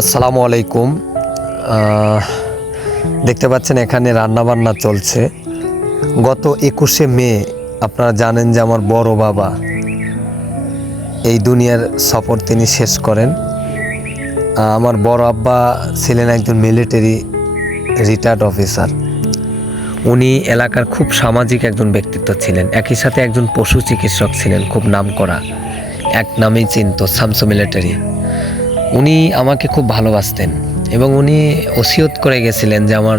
আসসালামু আলাইকুম। দেখতে পাচ্ছেন এখানে রান্নাবান্না চলছে। গত 21শে মে আপনারা জানেন যে আমার বড় বাবা এই দুনিয়ার সফর তিনি শেষ করেন। আমার বড় আব্বা ছিলেন একজন মিলিটারি রিটায়ার্ড অফিসার। উনি এলাকার খুব সামাজিক একজন ব্যক্তিত্ব ছিলেন, একই সাথে একজন পশু চিকিৎসক ছিলেন, খুব নামকরা, এক নামেই চিনতো, শামসু মিলিটারি। উনি আমাকে খুব ভালোবাসতেন এবং উনি ওসিয়ত করে গেছিলেন যে আমার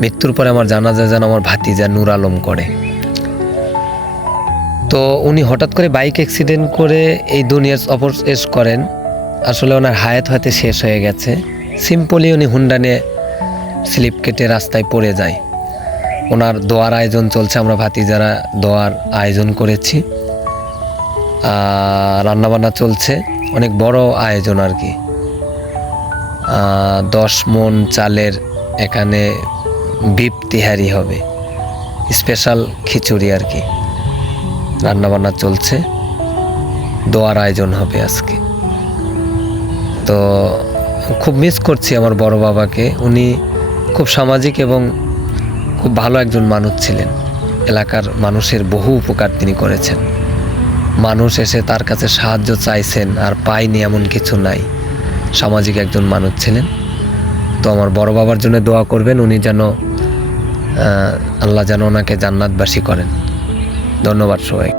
মৃত্যুর পরে আমার জানাজা যেন আমার ভাতিজা নূর আলম করে। তো উনি হঠাৎ করে বাইক অ্যাক্সিডেন্ট করে এই দুনিয়ার সফর শেষ করেন। আসলে ওনার হায়াত হয়তো শেষ হয়ে গেছে। সিম্পলি উনি হুন্ডা নিয়ে স্লিপ কেটে রাস্তায় পড়ে যায়। ওনার দোয়ার আয়োজন চলছে, আমরা ভাতিজারা দোয়ার আয়োজন করেছি, রান্নাবান্না চলছে, অনেক বড় আয়োজন আর কি। 10 মণ চালের এখানে বিপ তিহারি হবে, স্পেশাল খিচুড়ি আর কি। রান্নাবান্না চলছে, দোয়ার আয়োজন হবে আজকে। তো খুব মিস করছি আমার বড় বাবাকে। উনি খুব সামাজিক এবং খুব ভালো একজন মানুষ ছিলেন। এলাকার মানুষের বহু উপকার তিনি করেছেন। মানুষ এসে তার কাছে সাহায্য চাইছেন আর পায়নি এমন কিছু নাই। সামাজিক একজন মানুষ ছিলেন। তো আমার বড় বাবার জন্য দোয়া করবেন, উনি যেন আল্লাহ যেন ওনাকে জান্নাতবাসী করেন। ধন্যবাদ সবাই।